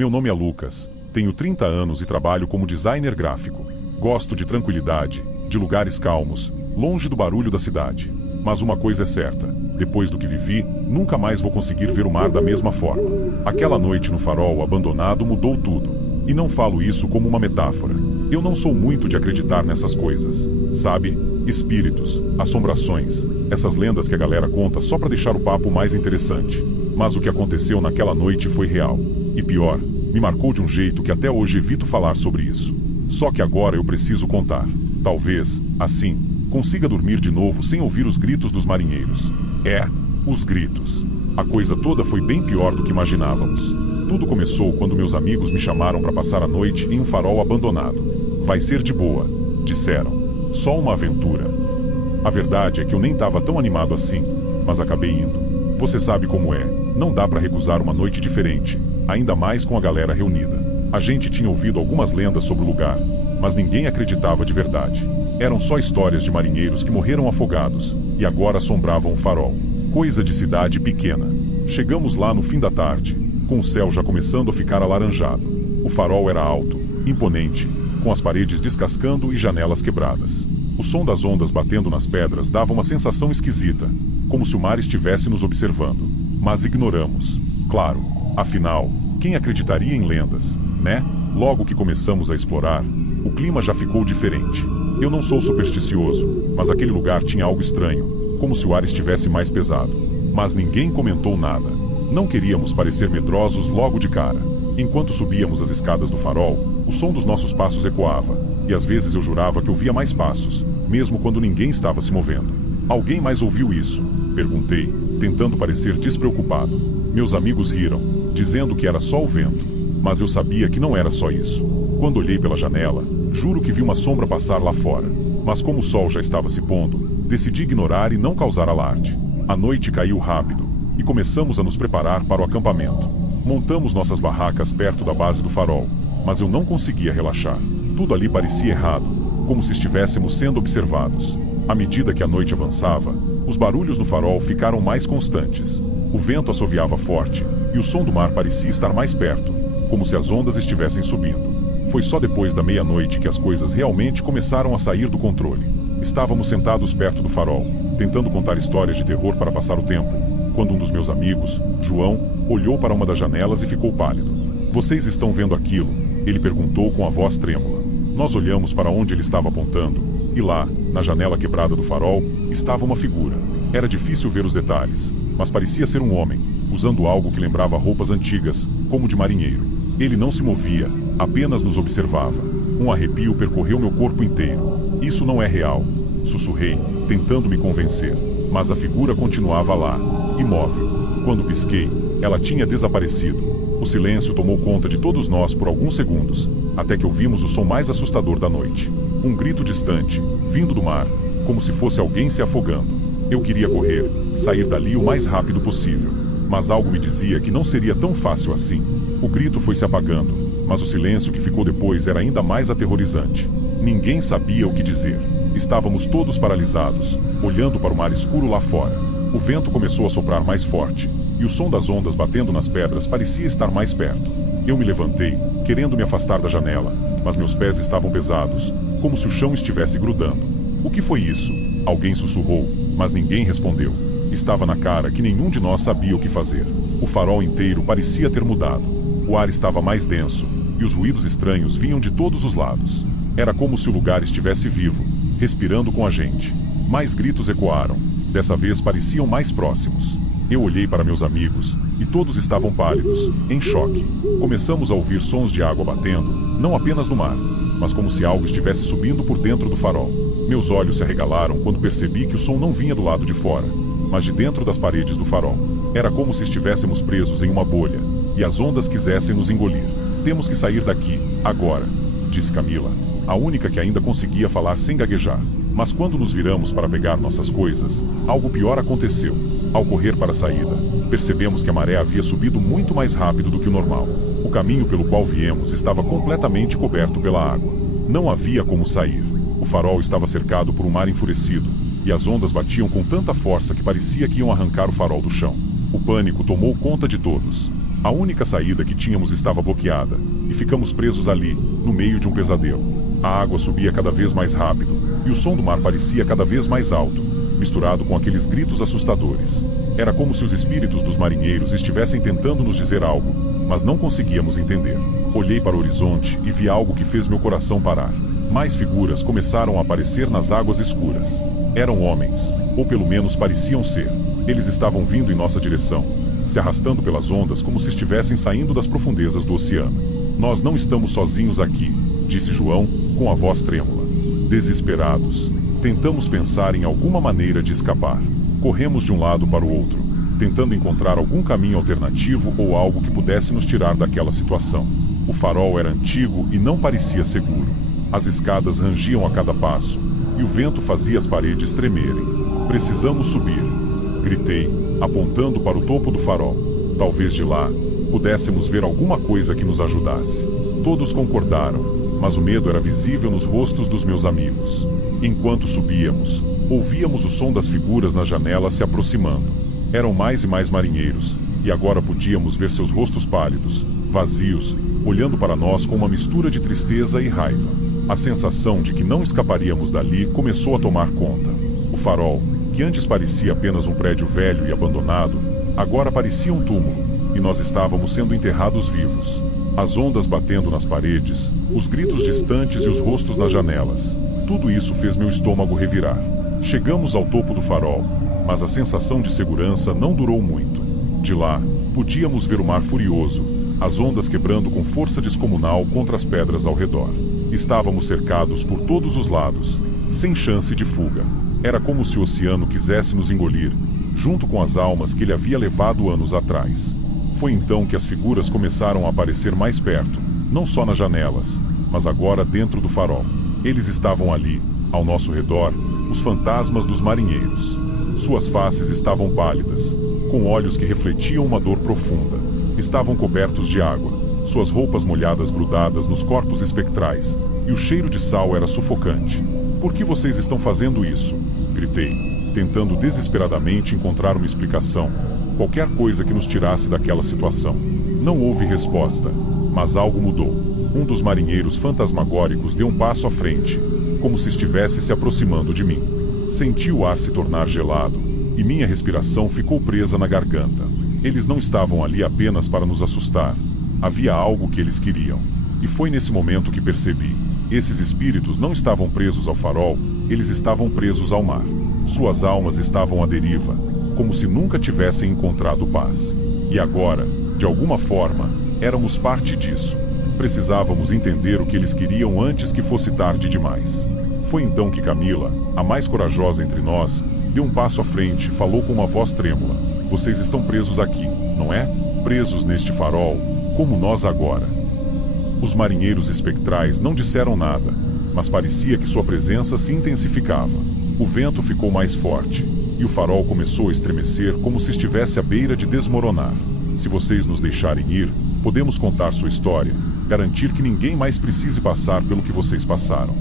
Meu nome é Lucas, tenho 30 anos e trabalho como designer gráfico. Gosto de tranquilidade, de lugares calmos, longe do barulho da cidade. Mas uma coisa é certa, depois do que vivi, nunca mais vou conseguir ver o mar da mesma forma. Aquela noite no farol abandonado mudou tudo. E não falo isso como uma metáfora. Eu não sou muito de acreditar nessas coisas, sabe? Espíritos, assombrações, essas lendas que a galera conta só pra deixar o papo mais interessante. Mas o que aconteceu naquela noite foi real. E pior, me marcou de um jeito que até hoje evito falar sobre isso. Só que agora eu preciso contar. Talvez, assim, consiga dormir de novo sem ouvir os gritos dos marinheiros. Os gritos. A coisa toda foi bem pior do que imaginávamos. Tudo começou quando meus amigos me chamaram para passar a noite em um farol abandonado. Vai ser de boa, disseram. Só uma aventura. A verdade é que eu nem estava tão animado assim, mas acabei indo. Você sabe como é, não dá para recusar uma noite diferente, ainda mais com a galera reunida. A gente tinha ouvido algumas lendas sobre o lugar, mas ninguém acreditava de verdade. Eram só histórias de marinheiros que morreram afogados e agora assombravam o farol. Coisa de cidade pequena. Chegamos lá no fim da tarde, com o céu já começando a ficar alaranjado. O farol era alto, imponente, com as paredes descascando e janelas quebradas. O som das ondas batendo nas pedras dava uma sensação esquisita, como se o mar estivesse nos observando. Mas ignoramos. Claro, afinal, quem acreditaria em lendas, né? Logo que começamos a explorar, o clima já ficou diferente. Eu não sou supersticioso, mas aquele lugar tinha algo estranho, como se o ar estivesse mais pesado. Mas ninguém comentou nada. Não queríamos parecer medrosos logo de cara. Enquanto subíamos as escadas do farol, o som dos nossos passos ecoava, e às vezes eu jurava que ouvia mais passos, mesmo quando ninguém estava se movendo. Alguém mais ouviu isso? Perguntei, tentando parecer despreocupado. Meus amigos riram, dizendo que era só o vento, mas eu sabia que não era só isso. Quando olhei pela janela, juro que vi uma sombra passar lá fora, mas como o sol já estava se pondo, decidi ignorar e não causar alarde. A noite caiu rápido, e começamos a nos preparar para o acampamento. Montamos nossas barracas perto da base do farol, mas eu não conseguia relaxar. Tudo ali parecia errado, como se estivéssemos sendo observados. À medida que a noite avançava, os barulhos no farol ficaram mais constantes. O vento assoviava forte, e o som do mar parecia estar mais perto, como se as ondas estivessem subindo. Foi só depois da meia-noite que as coisas realmente começaram a sair do controle. Estávamos sentados perto do farol, tentando contar histórias de terror para passar o tempo, quando um dos meus amigos, João, olhou para uma das janelas e ficou pálido. "Vocês estão vendo aquilo?" Ele perguntou com a voz trêmula. Nós olhamos para onde ele estava apontando, e lá, na janela quebrada do farol, estava uma figura. Era difícil ver os detalhes, mas parecia ser um homem, usando algo que lembrava roupas antigas, como de marinheiro. Ele não se movia, apenas nos observava. Um arrepio percorreu meu corpo inteiro. "Isso não é real", sussurrei, tentando me convencer. Mas a figura continuava lá, imóvel. Quando pisquei, ela tinha desaparecido. O silêncio tomou conta de todos nós por alguns segundos, até que ouvimos o som mais assustador da noite. Um grito distante, vindo do mar, como se fosse alguém se afogando. Eu queria correr, sair dali o mais rápido possível, mas algo me dizia que não seria tão fácil assim. O grito foi se apagando, mas o silêncio que ficou depois era ainda mais aterrorizante. Ninguém sabia o que dizer. Estávamos todos paralisados, olhando para o mar escuro lá fora. O vento começou a soprar mais forte, e o som das ondas batendo nas pedras parecia estar mais perto. Eu me levantei, querendo me afastar da janela, mas meus pés estavam pesados, como se o chão estivesse grudando. "O que foi isso?" Alguém sussurrou, mas ninguém respondeu. Estava na cara que nenhum de nós sabia o que fazer. O farol inteiro parecia ter mudado. O ar estava mais denso, e os ruídos estranhos vinham de todos os lados. Era como se o lugar estivesse vivo, respirando com a gente. Mais gritos ecoaram. Dessa vez pareciam mais próximos. Eu olhei para meus amigos, e todos estavam pálidos, em choque. Começamos a ouvir sons de água batendo, não apenas no mar, mas como se algo estivesse subindo por dentro do farol. Meus olhos se arregalaram quando percebi que o som não vinha do lado de fora, mas de dentro das paredes do farol. Era como se estivéssemos presos em uma bolha, e as ondas quisessem nos engolir. "Temos que sair daqui, agora", disse Camila, a única que ainda conseguia falar sem gaguejar. Mas quando nos viramos para pegar nossas coisas, algo pior aconteceu. Ao correr para a saída, percebemos que a maré havia subido muito mais rápido do que o normal. O caminho pelo qual viemos estava completamente coberto pela água. Não havia como sair. O farol estava cercado por um mar enfurecido, e as ondas batiam com tanta força que parecia que iam arrancar o farol do chão. O pânico tomou conta de todos. A única saída que tínhamos estava bloqueada, e ficamos presos ali, no meio de um pesadelo. A água subia cada vez mais rápido, e o som do mar parecia cada vez mais alto, misturado com aqueles gritos assustadores. Era como se os espíritos dos marinheiros estivessem tentando nos dizer algo, mas não conseguíamos entender. Olhei para o horizonte e vi algo que fez meu coração parar. Mais figuras começaram a aparecer nas águas escuras. Eram homens, ou pelo menos pareciam ser. Eles estavam vindo em nossa direção, se arrastando pelas ondas como se estivessem saindo das profundezas do oceano. Nós não estamos sozinhos aqui, disse João, com a voz trêmula. Desesperados, tentamos pensar em alguma maneira de escapar. Corremos de um lado para o outro, tentando encontrar algum caminho alternativo ou algo que pudesse nos tirar daquela situação. O farol era antigo e não parecia seguro. As escadas rangiam a cada passo, e o vento fazia as paredes tremerem. Precisamos subir, gritei, apontando para o topo do farol. Talvez de lá pudéssemos ver alguma coisa que nos ajudasse. Todos concordaram, mas o medo era visível nos rostos dos meus amigos. Enquanto subíamos, ouvíamos o som das figuras na janela se aproximando. Eram mais e mais marinheiros, e agora podíamos ver seus rostos pálidos, vazios, olhando para nós com uma mistura de tristeza e raiva. A sensação de que não escaparíamos dali começou a tomar conta. O farol, que antes parecia apenas um prédio velho e abandonado, agora parecia um túmulo, e nós estávamos sendo enterrados vivos. As ondas batendo nas paredes, os gritos distantes e os rostos nas janelas. Tudo isso fez meu estômago revirar. Chegamos ao topo do farol, mas a sensação de segurança não durou muito. De lá, podíamos ver o mar furioso, as ondas quebrando com força descomunal contra as pedras ao redor. Estávamos cercados por todos os lados, sem chance de fuga. Era como se o oceano quisesse nos engolir, junto com as almas que ele havia levado anos atrás. Foi então que as figuras começaram a aparecer mais perto, não só nas janelas, mas agora dentro do farol. Eles estavam ali, ao nosso redor, os fantasmas dos marinheiros. Suas faces estavam pálidas, com olhos que refletiam uma dor profunda. Estavam cobertos de água, suas roupas molhadas grudadas nos corpos espectrais, e o cheiro de sal era sufocante. "Por que vocês estão fazendo isso?" gritei, tentando desesperadamente encontrar uma explicação, qualquer coisa que nos tirasse daquela situação. Não houve resposta, mas algo mudou. Um dos marinheiros fantasmagóricos deu um passo à frente, como se estivesse se aproximando de mim. Senti o ar se tornar gelado, e minha respiração ficou presa na garganta. Eles não estavam ali apenas para nos assustar. Havia algo que eles queriam. E foi nesse momento que percebi. Esses espíritos não estavam presos ao farol, eles estavam presos ao mar. Suas almas estavam à deriva, como se nunca tivessem encontrado paz. E agora, de alguma forma, éramos parte disso. Precisávamos entender o que eles queriam antes que fosse tarde demais. Foi então que Camila, a mais corajosa entre nós, deu um passo à frente e falou com uma voz trêmula. "Vocês estão presos aqui, não é? Presos neste farol, como nós agora." Os marinheiros espectrais não disseram nada, mas parecia que sua presença se intensificava. O vento ficou mais forte, e o farol começou a estremecer como se estivesse à beira de desmoronar. "Se vocês nos deixarem ir, podemos contar sua história, garantir que ninguém mais precise passar pelo que vocês passaram."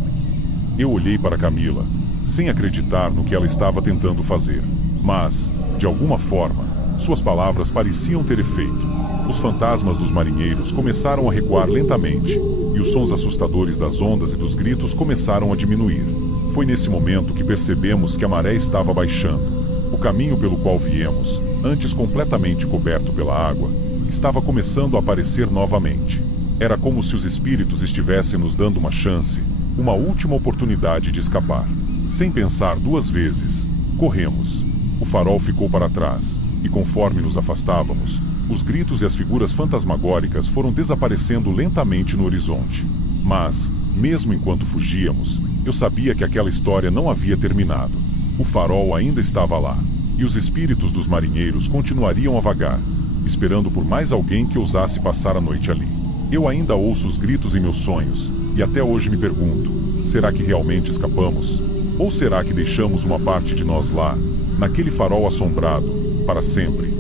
Eu olhei para Camila, sem acreditar no que ela estava tentando fazer. Mas, de alguma forma, suas palavras pareciam ter efeito. Os fantasmas dos marinheiros começaram a recuar lentamente, e os sons assustadores das ondas e dos gritos começaram a diminuir. Foi nesse momento que percebemos que a maré estava baixando. O caminho pelo qual viemos, antes completamente coberto pela água, estava começando a aparecer novamente. Era como se os espíritos estivessem nos dando uma chance, uma última oportunidade de escapar. Sem pensar duas vezes, corremos. O farol ficou para trás, e conforme nos afastávamos, os gritos e as figuras fantasmagóricas foram desaparecendo lentamente no horizonte. Mas, mesmo enquanto fugíamos, eu sabia que aquela história não havia terminado. O farol ainda estava lá, e os espíritos dos marinheiros continuariam a vagar, esperando por mais alguém que ousasse passar a noite ali. Eu ainda ouço os gritos em meus sonhos, e até hoje me pergunto, será que realmente escapamos? Ou será que deixamos uma parte de nós lá, naquele farol assombrado, para sempre?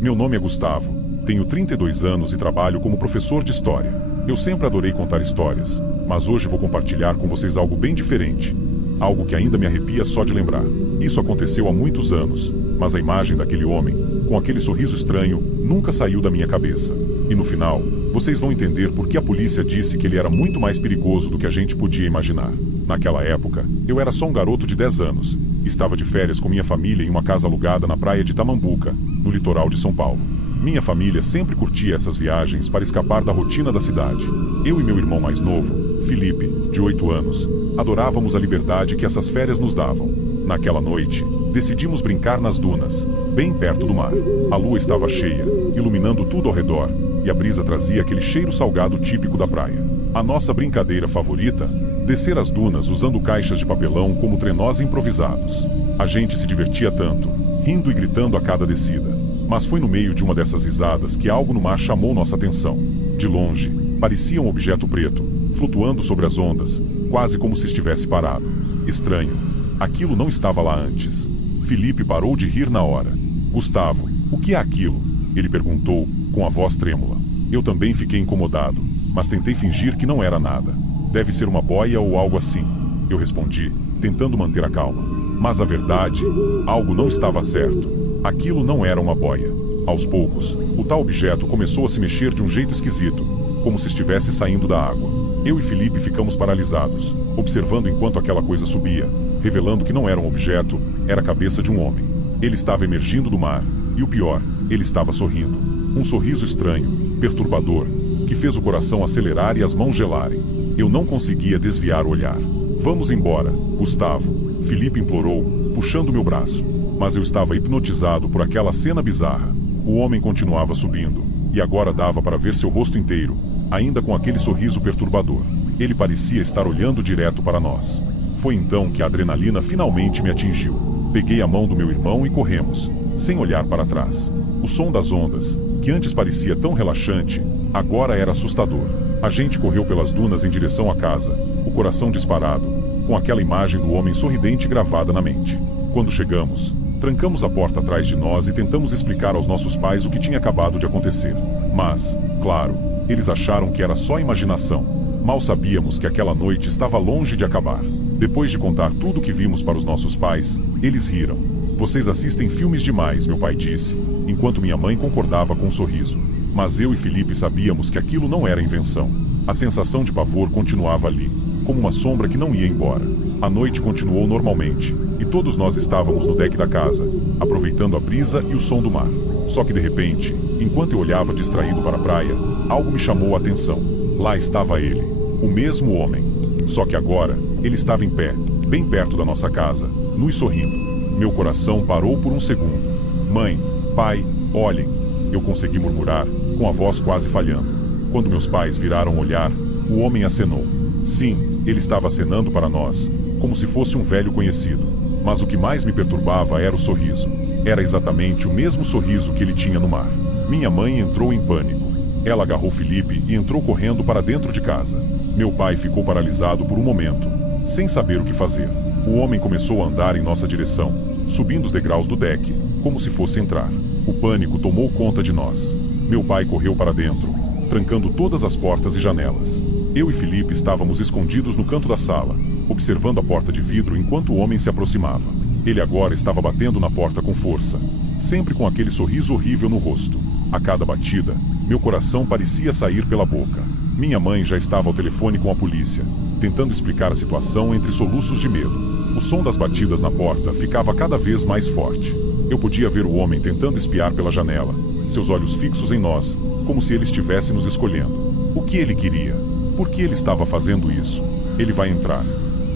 Meu nome é Gustavo, tenho 32 anos e trabalho como professor de história. Eu sempre adorei contar histórias, Mas hoje vou compartilhar com vocês algo bem diferente. Algo que ainda me arrepia só de lembrar. Isso aconteceu há muitos anos, mas a imagem daquele homem, com aquele sorriso estranho, nunca saiu da minha cabeça. E no final, vocês vão entender por que a polícia disse que ele era muito mais perigoso do que a gente podia imaginar. Naquela época, eu era só um garoto de 10 anos. Estava de férias com minha família em uma casa alugada na praia de Tamambuca, no litoral de São Paulo. Minha família sempre curtia essas viagens para escapar da rotina da cidade. Eu e meu irmão mais novo, Felipe, de 8 anos, adorávamos a liberdade que essas férias nos davam. Naquela noite, decidimos brincar nas dunas, bem perto do mar. A lua estava cheia, iluminando tudo ao redor, e a brisa trazia aquele cheiro salgado típico da praia. A nossa brincadeira favorita? Descer as dunas usando caixas de papelão como trenós improvisados. A gente se divertia tanto, rindo e gritando a cada descida. Mas foi no meio de uma dessas risadas que algo no mar chamou nossa atenção. De longe, parecia um objeto preto, flutuando sobre as ondas, quase como se estivesse parado. Estranho. Aquilo não estava lá antes. Felipe parou de rir na hora. Gustavo, o que é aquilo? Ele perguntou, com a voz trêmula. Eu também fiquei incomodado, mas tentei fingir que não era nada. Deve ser uma boia ou algo assim. Eu respondi, tentando manter a calma. Mas a verdade, algo não estava certo. Aquilo não era uma boia. Aos poucos, o tal objeto começou a se mexer de um jeito esquisito, como se estivesse saindo da água. Eu e Felipe ficamos paralisados, observando enquanto aquela coisa subia, revelando que não era um objeto, era a cabeça de um homem. Ele estava emergindo do mar, e o pior, ele estava sorrindo. Um sorriso estranho, perturbador, que fez o coração acelerar e as mãos gelarem. Eu não conseguia desviar o olhar. Vamos embora, Gustavo, Felipe implorou, puxando meu braço. Mas eu estava hipnotizado por aquela cena bizarra. O homem continuava subindo, e agora dava para ver seu rosto inteiro, ainda com aquele sorriso perturbador. Ele parecia estar olhando direto para nós. Foi então que a adrenalina finalmente me atingiu. Peguei a mão do meu irmão e corremos, sem olhar para trás. O som das ondas, que antes parecia tão relaxante, agora era assustador. A gente correu pelas dunas em direção à casa, o coração disparado, com aquela imagem do homem sorridente gravada na mente. Quando chegamos, trancamos a porta atrás de nós e tentamos explicar aos nossos pais o que tinha acabado de acontecer. Mas, claro, eles acharam que era só imaginação. Mal sabíamos que aquela noite estava longe de acabar. Depois de contar tudo o que vimos para os nossos pais, eles riram. Vocês assistem filmes demais, meu pai disse, enquanto minha mãe concordava com um sorriso. Mas eu e Felipe sabíamos que aquilo não era invenção. A sensação de pavor continuava ali, como uma sombra que não ia embora. A noite continuou normalmente, e todos nós estávamos no deck da casa, aproveitando a brisa e o som do mar. Só que de repente, enquanto eu olhava distraído para a praia, algo me chamou a atenção. Lá estava ele, o mesmo homem. Só que agora, ele estava em pé, bem perto da nossa casa, nu e sorrindo. Meu coração parou por um segundo. Mãe, pai, olhem. Eu consegui murmurar, com a voz quase falhando. Quando meus pais viraram olhar, o homem acenou. Sim, ele estava acenando para nós, como se fosse um velho conhecido. Mas o que mais me perturbava era o sorriso. Era exatamente o mesmo sorriso que ele tinha no mar. Minha mãe entrou em pânico. Ela agarrou Felipe e entrou correndo para dentro de casa. Meu pai ficou paralisado por um momento, sem saber o que fazer. O homem começou a andar em nossa direção, subindo os degraus do deck, como se fosse entrar. O pânico tomou conta de nós. Meu pai correu para dentro, trancando todas as portas e janelas. Eu e Felipe estávamos escondidos no canto da sala, observando a porta de vidro enquanto o homem se aproximava. Ele agora estava batendo na porta com força, sempre com aquele sorriso horrível no rosto. A cada batida, meu coração parecia sair pela boca. Minha mãe já estava ao telefone com a polícia, tentando explicar a situação entre soluços de medo. O som das batidas na porta ficava cada vez mais forte. Eu podia ver o homem tentando espiar pela janela, seus olhos fixos em nós, como se ele estivesse nos escolhendo. O que ele queria? Por que ele estava fazendo isso? Ele vai entrar.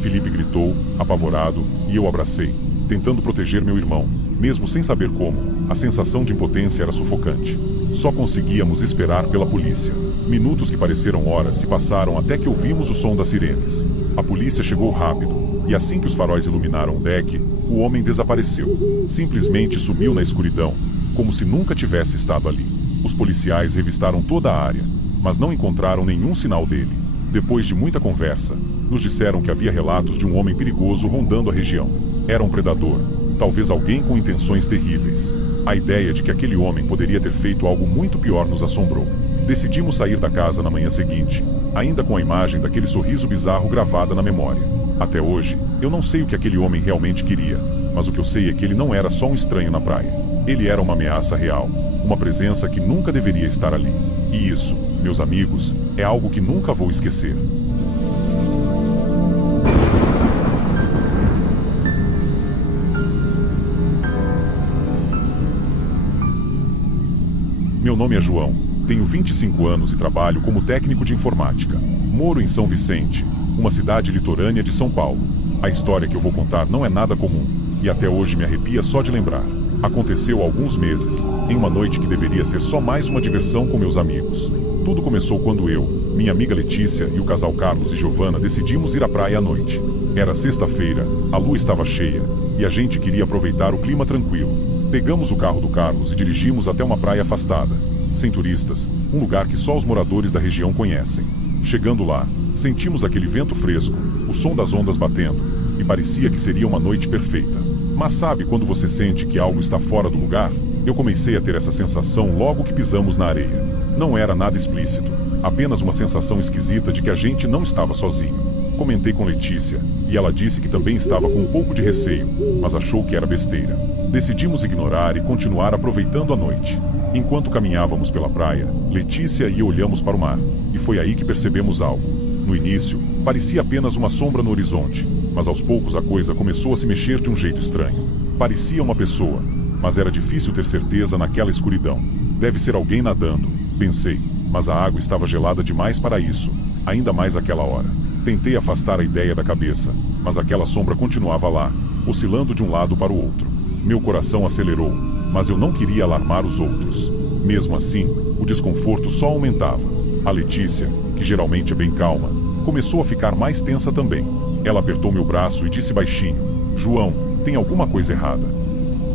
Felipe gritou, apavorado, e eu o abracei, tentando proteger meu irmão, mesmo sem saber como. A sensação de impotência era sufocante. Só conseguíamos esperar pela polícia. Minutos que pareceram horas se passaram até que ouvimos o som das sirenes. A polícia chegou rápido, e assim que os faróis iluminaram o deck, o homem desapareceu. Simplesmente sumiu na escuridão, como se nunca tivesse estado ali. Os policiais revistaram toda a área, mas não encontraram nenhum sinal dele. Depois de muita conversa, nos disseram que havia relatos de um homem perigoso rondando a região. Era um predador, talvez alguém com intenções terríveis. A ideia de que aquele homem poderia ter feito algo muito pior nos assombrou. Decidimos sair da casa na manhã seguinte, ainda com a imagem daquele sorriso bizarro gravada na memória. Até hoje, eu não sei o que aquele homem realmente queria, mas o que eu sei é que ele não era só um estranho na praia. Ele era uma ameaça real, uma presença que nunca deveria estar ali. E isso, meus amigos, é algo que nunca vou esquecer. Meu nome é João, tenho 25 anos e trabalho como técnico de informática. Moro em São Vicente, uma cidade litorânea de São Paulo. A história que eu vou contar não é nada comum, e até hoje me arrepia só de lembrar. Aconteceu há alguns meses, em uma noite que deveria ser só mais uma diversão com meus amigos. Tudo começou quando eu, minha amiga Letícia e o casal Carlos e Giovana decidimos ir à praia à noite. Era sexta-feira, a lua estava cheia, e a gente queria aproveitar o clima tranquilo. Pegamos o carro do Carlos e dirigimos até uma praia afastada, sem turistas, um lugar que só os moradores da região conhecem. Chegando lá, sentimos aquele vento fresco, o som das ondas batendo, e parecia que seria uma noite perfeita. Mas sabe quando você sente que algo está fora do lugar? Eu comecei a ter essa sensação logo que pisamos na areia. Não era nada explícito, apenas uma sensação esquisita de que a gente não estava sozinho. Comentei com Letícia, e ela disse que também estava com um pouco de receio, mas achou que era besteira. Decidimos ignorar e continuar aproveitando a noite. Enquanto caminhávamos pela praia, Letícia e eu olhamos para o mar, e foi aí que percebemos algo. No início, parecia apenas uma sombra no horizonte, mas aos poucos a coisa começou a se mexer de um jeito estranho. Parecia uma pessoa, mas era difícil ter certeza naquela escuridão. Deve ser alguém nadando, pensei, mas a água estava gelada demais para isso, ainda mais aquela hora. Tentei afastar a ideia da cabeça, mas aquela sombra continuava lá, oscilando de um lado para o outro. Meu coração acelerou, mas eu não queria alarmar os outros. Mesmo assim, o desconforto só aumentava. A Letícia, que geralmente é bem calma, começou a ficar mais tensa também. Ela apertou meu braço e disse baixinho: "João, tem alguma coisa errada."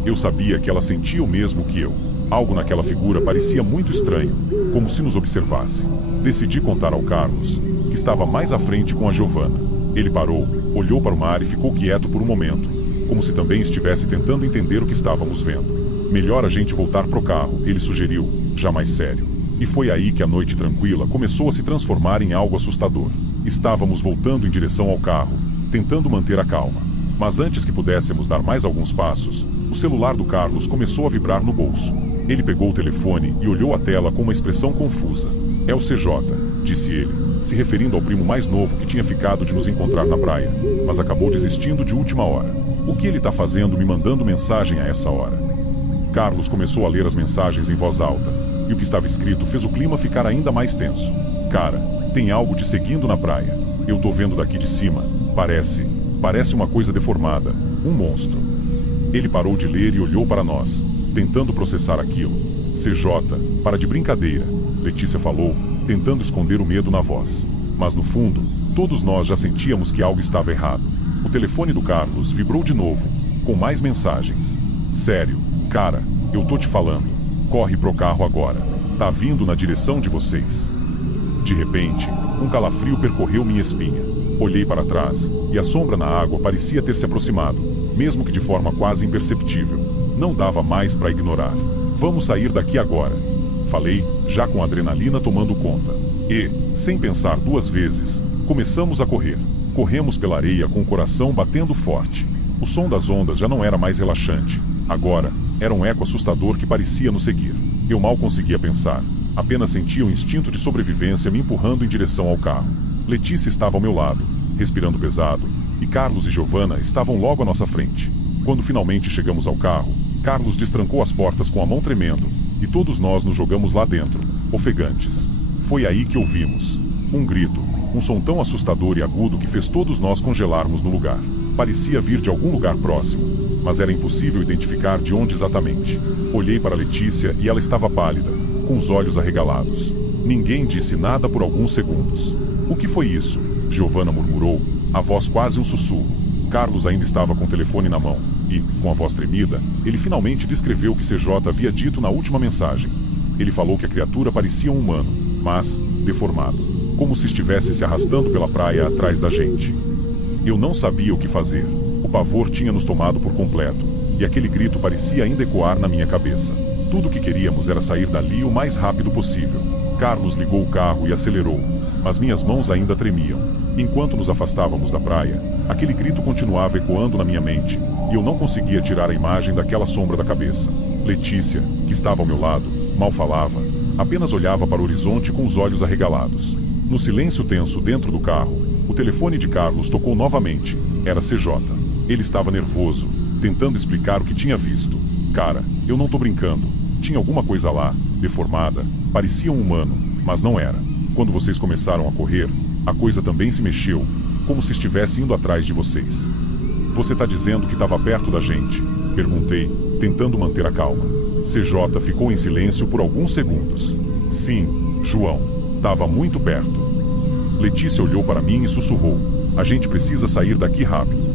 Eu sabia que ela sentia o mesmo que eu. Algo naquela figura parecia muito estranho, como se nos observasse. Decidi contar ao Carlos, que estava mais à frente com a Giovana. Ele parou, olhou para o mar e ficou quieto por um momento, como se também estivesse tentando entender o que estávamos vendo. "Melhor a gente voltar pro carro", ele sugeriu, já mais sério. E foi aí que a noite tranquila começou a se transformar em algo assustador. Estávamos voltando em direção ao carro, tentando manter a calma. Mas antes que pudéssemos dar mais alguns passos, o celular do Carlos começou a vibrar no bolso. Ele pegou o telefone e olhou a tela com uma expressão confusa. "É o CJ", disse ele, se referindo ao primo mais novo que tinha ficado de nos encontrar na praia, mas acabou desistindo de última hora. "O que ele está fazendo me mandando mensagem a essa hora?" Carlos começou a ler as mensagens em voz alta, e o que estava escrito fez o clima ficar ainda mais tenso. "Cara, tem algo te seguindo na praia. Eu tô vendo daqui de cima. Parece uma coisa deformada, um monstro." Ele parou de ler e olhou para nós, tentando processar aquilo. "CJ, para de brincadeira", Letícia falou, tentando esconder o medo na voz. Mas no fundo, todos nós já sentíamos que algo estava errado. O telefone do Carlos vibrou de novo, com mais mensagens. "Sério, cara, eu tô te falando. Corre pro carro agora. Tá vindo na direção de vocês." De repente, um calafrio percorreu minha espinha. Olhei para trás, e a sombra na água parecia ter se aproximado, mesmo que de forma quase imperceptível. Não dava mais para ignorar. "Vamos sair daqui agora", falei, já com a adrenalina tomando conta. E, sem pensar duas vezes, começamos a correr. Corremos pela areia com o coração batendo forte. O som das ondas já não era mais relaxante. Agora, era um eco assustador que parecia nos seguir. Eu mal conseguia pensar. Apenas sentia o instinto de sobrevivência me empurrando em direção ao carro. Letícia estava ao meu lado, respirando pesado, e Carlos e Giovana estavam logo à nossa frente. Quando finalmente chegamos ao carro, Carlos destrancou as portas com a mão tremendo, e todos nós nos jogamos lá dentro, ofegantes. Foi aí que ouvimos um grito, um som tão assustador e agudo que fez todos nós congelarmos no lugar. Parecia vir de algum lugar próximo, mas era impossível identificar de onde exatamente. Olhei para Letícia e ela estava pálida, com os olhos arregalados. Ninguém disse nada por alguns segundos. "O que foi isso?", Giovana murmurou, a voz quase um sussurro. Carlos ainda estava com o telefone na mão, e, com a voz tremida, ele finalmente descreveu o que CJ havia dito na última mensagem. Ele falou que a criatura parecia um humano, mas deformado, como se estivesse se arrastando pela praia atrás da gente. Eu não sabia o que fazer. O pavor tinha nos tomado por completo, e aquele grito parecia ainda ecoar na minha cabeça. Tudo o que queríamos era sair dali o mais rápido possível. Carlos ligou o carro e acelerou, mas minhas mãos ainda tremiam. Enquanto nos afastávamos da praia, aquele grito continuava ecoando na minha mente, e eu não conseguia tirar a imagem daquela sombra da cabeça. Letícia, que estava ao meu lado, mal falava, apenas olhava para o horizonte com os olhos arregalados. No silêncio tenso dentro do carro, o telefone de Carlos tocou novamente. Era CJ. Ele estava nervoso, tentando explicar o que tinha visto. Cara, eu não tô brincando. Tinha alguma coisa lá, deformada, parecia um humano, mas não era. Quando vocês começaram a correr, a coisa também se mexeu, como se estivesse indo atrás de vocês. Você tá dizendo que estava perto da gente? Perguntei, tentando manter a calma. CJ ficou em silêncio por alguns segundos. Sim, João, estava muito perto. Letícia olhou para mim e sussurrou: a gente precisa sair daqui rápido.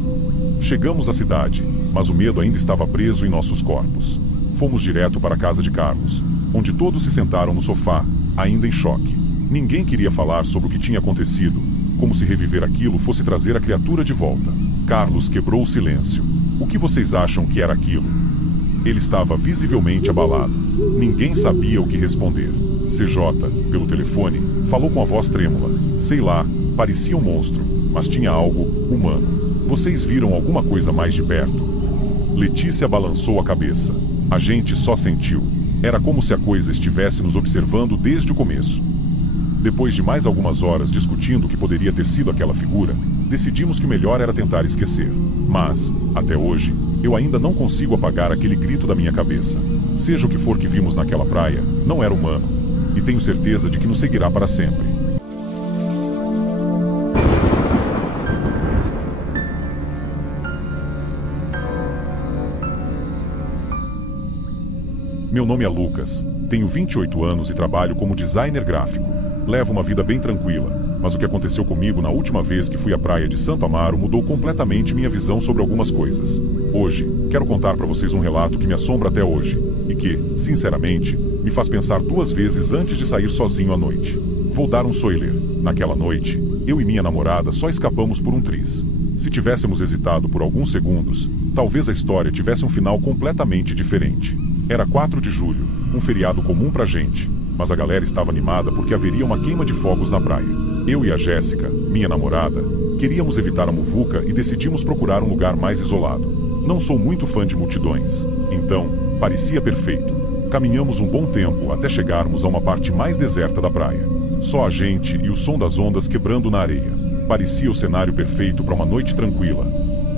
Chegamos à cidade, mas o medo ainda estava preso em nossos corpos. Fomos direto para a casa de Carlos, onde todos se sentaram no sofá, ainda em choque. Ninguém queria falar sobre o que tinha acontecido, como se reviver aquilo fosse trazer a criatura de volta. Carlos quebrou o silêncio. O que vocês acham que era aquilo? Ele estava visivelmente abalado. Ninguém sabia o que responder. CJ, pelo telefone, falou com a voz trêmula. Sei lá, parecia um monstro, mas tinha algo humano. Vocês viram alguma coisa mais de perto? Letícia balançou a cabeça. A gente só sentiu. Era como se a coisa estivesse nos observando desde o começo. Depois de mais algumas horas discutindo o que poderia ter sido aquela figura, decidimos que o melhor era tentar esquecer. Mas, até hoje, eu ainda não consigo apagar aquele grito da minha cabeça. Seja o que for que vimos naquela praia, não era humano. E tenho certeza de que nos seguirá para sempre. Meu nome é Lucas, tenho 28 anos e trabalho como designer gráfico. Levo uma vida bem tranquila, mas o que aconteceu comigo na última vez que fui à praia de Santo Amaro mudou completamente minha visão sobre algumas coisas. Hoje, quero contar para vocês um relato que me assombra até hoje, e que, sinceramente, me faz pensar duas vezes antes de sair sozinho à noite. Vou dar um spoiler. Naquela noite, eu e minha namorada só escapamos por um triz. Se tivéssemos hesitado por alguns segundos, talvez a história tivesse um final completamente diferente. Era 4 de julho, um feriado comum pra gente, mas a galera estava animada porque haveria uma queima de fogos na praia. Eu e a Jéssica, minha namorada, queríamos evitar a muvuca e decidimos procurar um lugar mais isolado. Não sou muito fã de multidões, então, parecia perfeito. Caminhamos um bom tempo até chegarmos a uma parte mais deserta da praia. Só a gente e o som das ondas quebrando na areia. Parecia o cenário perfeito para uma noite tranquila,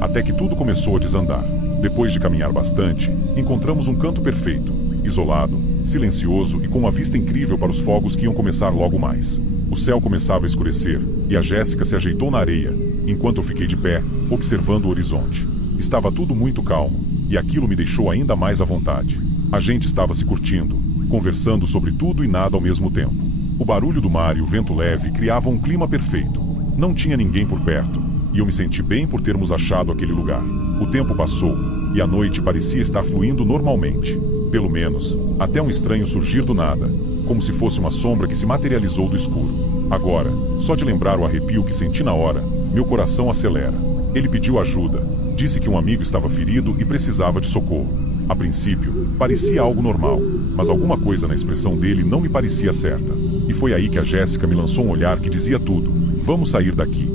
até que tudo começou a desandar. Depois de caminhar bastante, encontramos um canto perfeito, isolado, silencioso e com uma vista incrível para os fogos que iam começar logo mais. O céu começava a escurecer, e a Jéssica se ajeitou na areia, enquanto eu fiquei de pé, observando o horizonte. Estava tudo muito calmo, e aquilo me deixou ainda mais à vontade. A gente estava se curtindo, conversando sobre tudo e nada ao mesmo tempo. O barulho do mar e o vento leve criavam um clima perfeito. Não tinha ninguém por perto, e eu me senti bem por termos achado aquele lugar. O tempo passou, e a noite parecia estar fluindo normalmente. Pelo menos, até um estranho surgir do nada, como se fosse uma sombra que se materializou do escuro. Agora, só de lembrar o arrepio que senti na hora, meu coração acelera. Ele pediu ajuda, disse que um amigo estava ferido e precisava de socorro. A princípio, parecia algo normal, mas alguma coisa na expressão dele não me parecia certa. E foi aí que a Jéssica me lançou um olhar que dizia tudo: vamos sair daqui.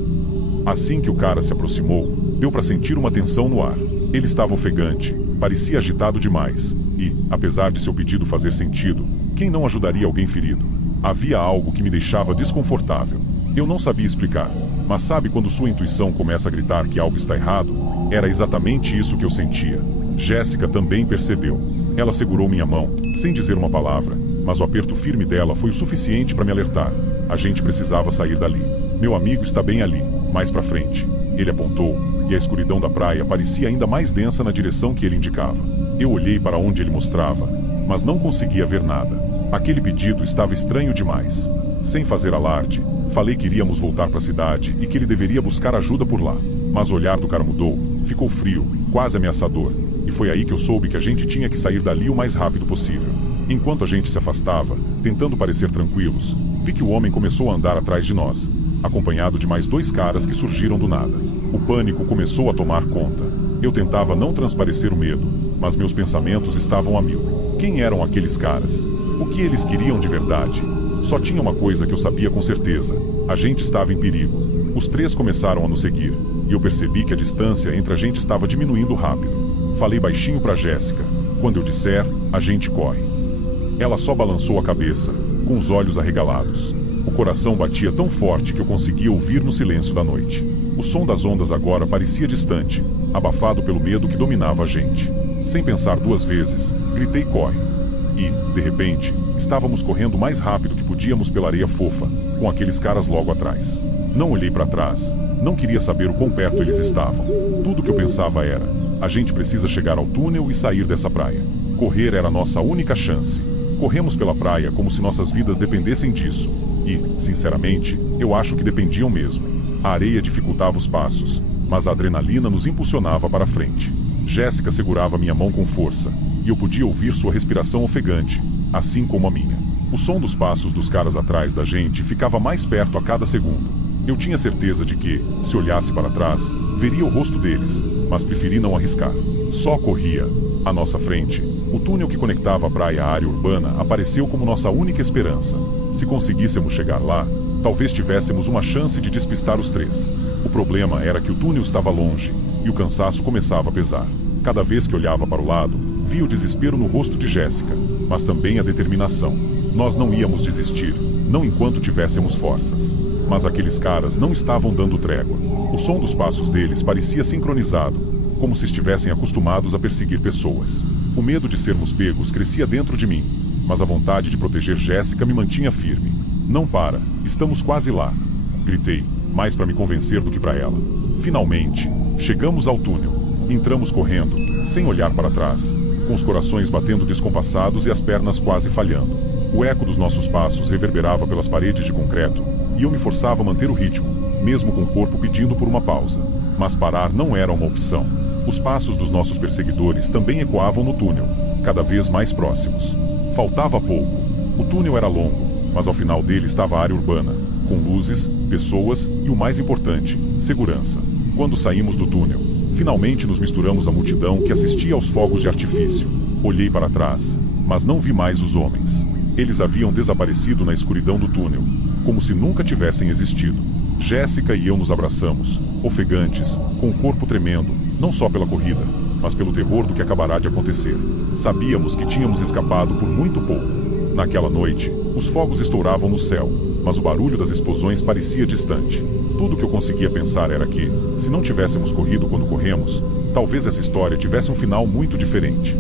Assim que o cara se aproximou, deu para sentir uma tensão no ar. Ele estava ofegante, parecia agitado demais, e, apesar de seu pedido fazer sentido, quem não ajudaria alguém ferido? Havia algo que me deixava desconfortável. Eu não sabia explicar, mas sabe quando sua intuição começa a gritar que algo está errado? Era exatamente isso que eu sentia. Jéssica também percebeu. Ela segurou minha mão, sem dizer uma palavra, mas o aperto firme dela foi o suficiente para me alertar. A gente precisava sair dali. Meu amigo está bem ali, mais para frente. Ele apontou, e a escuridão da praia parecia ainda mais densa na direção que ele indicava. Eu olhei para onde ele mostrava, mas não conseguia ver nada. Aquele pedido estava estranho demais. Sem fazer alarde, falei que iríamos voltar para a cidade e que ele deveria buscar ajuda por lá. Mas o olhar do cara mudou, ficou frio, quase ameaçador. E foi aí que eu soube que a gente tinha que sair dali o mais rápido possível. Enquanto a gente se afastava, tentando parecer tranquilos, vi que o homem começou a andar atrás de nós, acompanhado de mais 2 caras que surgiram do nada. O pânico começou a tomar conta. Eu tentava não transparecer o medo, mas meus pensamentos estavam a mil. Quem eram aqueles caras? O que eles queriam de verdade? Só tinha uma coisa que eu sabia com certeza: a gente estava em perigo. Os três começaram a nos seguir, e eu percebi que a distância entre a gente estava diminuindo rápido. Falei baixinho para Jéssica: quando eu disser, a gente corre. Ela só balançou a cabeça, com os olhos arregalados. O coração batia tão forte que eu conseguia ouvir no silêncio da noite. O som das ondas agora parecia distante, abafado pelo medo que dominava a gente. Sem pensar duas vezes, gritei: corre! E, de repente, estávamos correndo mais rápido que podíamos pela areia fofa, com aqueles caras logo atrás. Não olhei para trás, não queria saber o quão perto eles estavam. Tudo que eu pensava era: a gente precisa chegar ao túnel e sair dessa praia. Correr era a nossa única chance. Corremos pela praia como se nossas vidas dependessem disso. E, sinceramente, eu acho que dependiam mesmo. A areia dificultava os passos, mas a adrenalina nos impulsionava para frente. Jéssica segurava minha mão com força, e eu podia ouvir sua respiração ofegante, assim como a minha. O som dos passos dos caras atrás da gente ficava mais perto a cada segundo. Eu tinha certeza de que, se olhasse para trás, veria o rosto deles, mas preferi não arriscar. Só corria. À nossa frente, o túnel que conectava a praia à área urbana apareceu como nossa única esperança. Se conseguíssemos chegar lá, talvez tivéssemos uma chance de despistar os três. O problema era que o túnel estava longe, e o cansaço começava a pesar. Cada vez que olhava para o lado, via o desespero no rosto de Jéssica, mas também a determinação. Nós não íamos desistir, não enquanto tivéssemos forças. Mas aqueles caras não estavam dando trégua. O som dos passos deles parecia sincronizado, como se estivessem acostumados a perseguir pessoas. O medo de sermos pegos crescia dentro de mim, mas a vontade de proteger Jéssica me mantinha firme. Não para, estamos quase lá, gritei, mais para me convencer do que para ela. Finalmente, chegamos ao túnel. Entramos correndo, sem olhar para trás, com os corações batendo descompassados e as pernas quase falhando. O eco dos nossos passos reverberava pelas paredes de concreto, e eu me forçava a manter o ritmo, mesmo com o corpo pedindo por uma pausa. Mas parar não era uma opção. Os passos dos nossos perseguidores também ecoavam no túnel, cada vez mais próximos. Faltava pouco. O túnel era longo, mas ao final dele estava a área urbana, com luzes, pessoas e, o mais importante, segurança. Quando saímos do túnel, finalmente nos misturamos à multidão que assistia aos fogos de artifício. Olhei para trás, mas não vi mais os homens. Eles haviam desaparecido na escuridão do túnel, como se nunca tivessem existido. Jéssica e eu nos abraçamos, ofegantes, com o corpo tremendo, não só pela corrida, mas pelo terror do que acabará de acontecer. Sabíamos que tínhamos escapado por muito pouco. Naquela noite, os fogos estouravam no céu, mas o barulho das explosões parecia distante. Tudo que eu conseguia pensar era que, se não tivéssemos corrido quando corremos, talvez essa história tivesse um final muito diferente.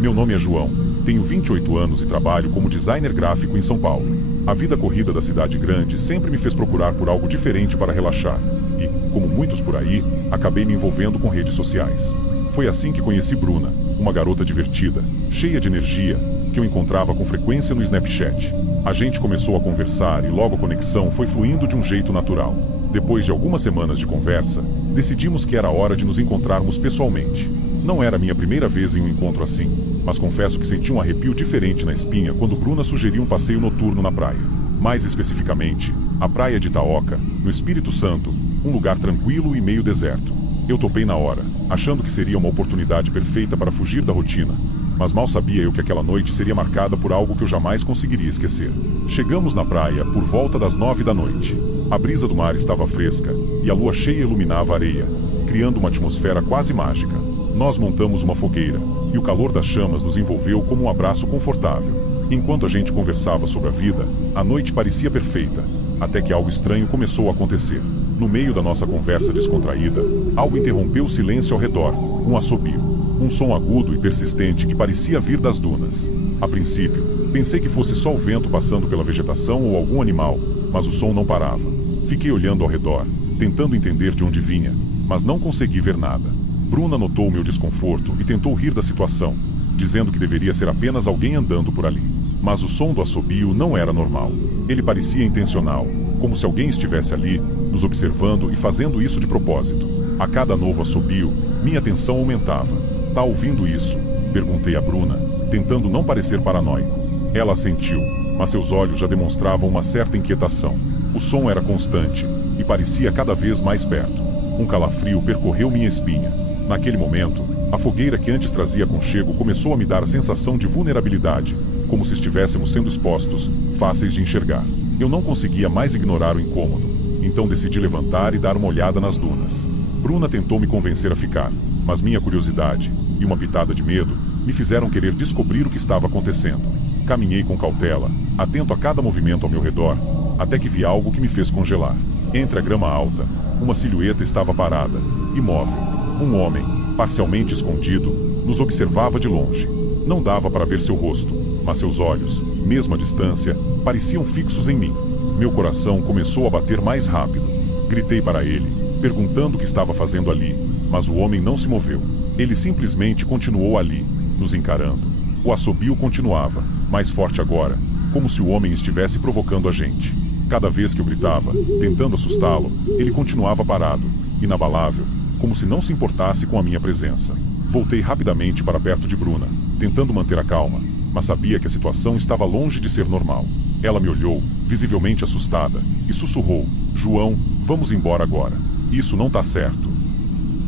Meu nome é João, tenho 28 anos e trabalho como designer gráfico em São Paulo. A vida corrida da cidade grande sempre me fez procurar por algo diferente para relaxar e, como muitos por aí, acabei me envolvendo com redes sociais. Foi assim que conheci Bruna, uma garota divertida, cheia de energia, que eu encontrava com frequência no Snapchat. A gente começou a conversar e logo a conexão foi fluindo de um jeito natural. Depois de algumas semanas de conversa, decidimos que era hora de nos encontrarmos pessoalmente. Não era minha primeira vez em um encontro assim, mas confesso que senti um arrepio diferente na espinha quando Bruna sugeriu um passeio noturno na praia. Mais especificamente, a praia de Itaoca, no Espírito Santo, um lugar tranquilo e meio deserto. Eu topei na hora, achando que seria uma oportunidade perfeita para fugir da rotina, mas mal sabia eu que aquela noite seria marcada por algo que eu jamais conseguiria esquecer. Chegamos na praia por volta das 9 da noite. A brisa do mar estava fresca, e a lua cheia iluminava a areia, criando uma atmosfera quase mágica. Nós montamos uma fogueira, e o calor das chamas nos envolveu como um abraço confortável. Enquanto a gente conversava sobre a vida, a noite parecia perfeita, até que algo estranho começou a acontecer. No meio da nossa conversa descontraída, algo interrompeu o silêncio ao redor, um assobio. Um som agudo e persistente que parecia vir das dunas. A princípio, pensei que fosse só o vento passando pela vegetação ou algum animal, mas o som não parava. Fiquei olhando ao redor, tentando entender de onde vinha, mas não consegui ver nada. Bruna notou meu desconforto e tentou rir da situação, dizendo que deveria ser apenas alguém andando por ali. Mas o som do assobio não era normal. Ele parecia intencional, como se alguém estivesse ali, nos observando e fazendo isso de propósito. A cada novo assobio, minha atenção aumentava. "Tá ouvindo isso?", perguntei a Bruna, tentando não parecer paranoico. Ela assentiu, mas seus olhos já demonstravam uma certa inquietação. O som era constante e parecia cada vez mais perto. Um calafrio percorreu minha espinha. Naquele momento, a fogueira que antes trazia aconchego começou a me dar a sensação de vulnerabilidade, como se estivéssemos sendo expostos, fáceis de enxergar. Eu não conseguia mais ignorar o incômodo, então decidi levantar e dar uma olhada nas dunas. Bruna tentou me convencer a ficar, mas minha curiosidade e uma pitada de medo me fizeram querer descobrir o que estava acontecendo. Caminhei com cautela, atento a cada movimento ao meu redor, até que vi algo que me fez congelar. Entre a grama alta, uma silhueta estava parada, imóvel. Um homem, parcialmente escondido, nos observava de longe. Não dava para ver seu rosto, mas seus olhos, mesmo à distância, pareciam fixos em mim. Meu coração começou a bater mais rápido. Gritei para ele, perguntando o que estava fazendo ali, mas o homem não se moveu. Ele simplesmente continuou ali, nos encarando. O assobio continuava, mais forte agora, como se o homem estivesse provocando a gente. Cada vez que eu gritava, tentando assustá-lo, ele continuava parado, inabalável, como se não se importasse com a minha presença. Voltei rapidamente para perto de Bruna, tentando manter a calma, mas sabia que a situação estava longe de ser normal. Ela me olhou, visivelmente assustada, e sussurrou: "João, vamos embora agora. Isso não tá certo."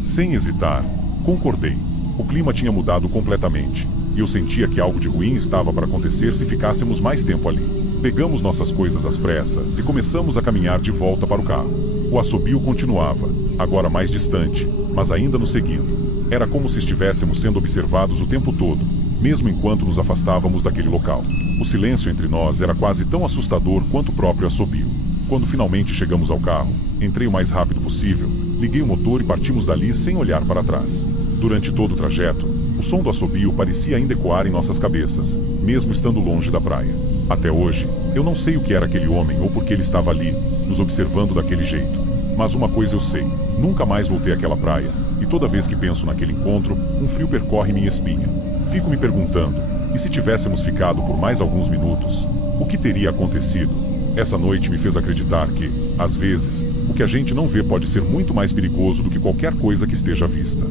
Sem hesitar, concordei. O clima tinha mudado completamente, e eu sentia que algo de ruim estava para acontecer se ficássemos mais tempo ali. Pegamos nossas coisas às pressas e começamos a caminhar de volta para o carro. O assobio continuava, agora mais distante, mas ainda nos seguindo. Era como se estivéssemos sendo observados o tempo todo, mesmo enquanto nos afastávamos daquele local. O silêncio entre nós era quase tão assustador quanto o próprio assobio. Quando finalmente chegamos ao carro, entrei o mais rápido possível, liguei o motor e partimos dali sem olhar para trás. Durante todo o trajeto, o som do assobio parecia ainda ecoar em nossas cabeças, mesmo estando longe da praia. Até hoje, eu não sei o que era aquele homem ou por que ele estava ali, nos observando daquele jeito. Mas uma coisa eu sei, nunca mais voltei àquela praia, e toda vez que penso naquele encontro, um frio percorre minha espinha. Fico me perguntando, e se tivéssemos ficado por mais alguns minutos, o que teria acontecido? Essa noite me fez acreditar que, às vezes, o que a gente não vê pode ser muito mais perigoso do que qualquer coisa que esteja à vista.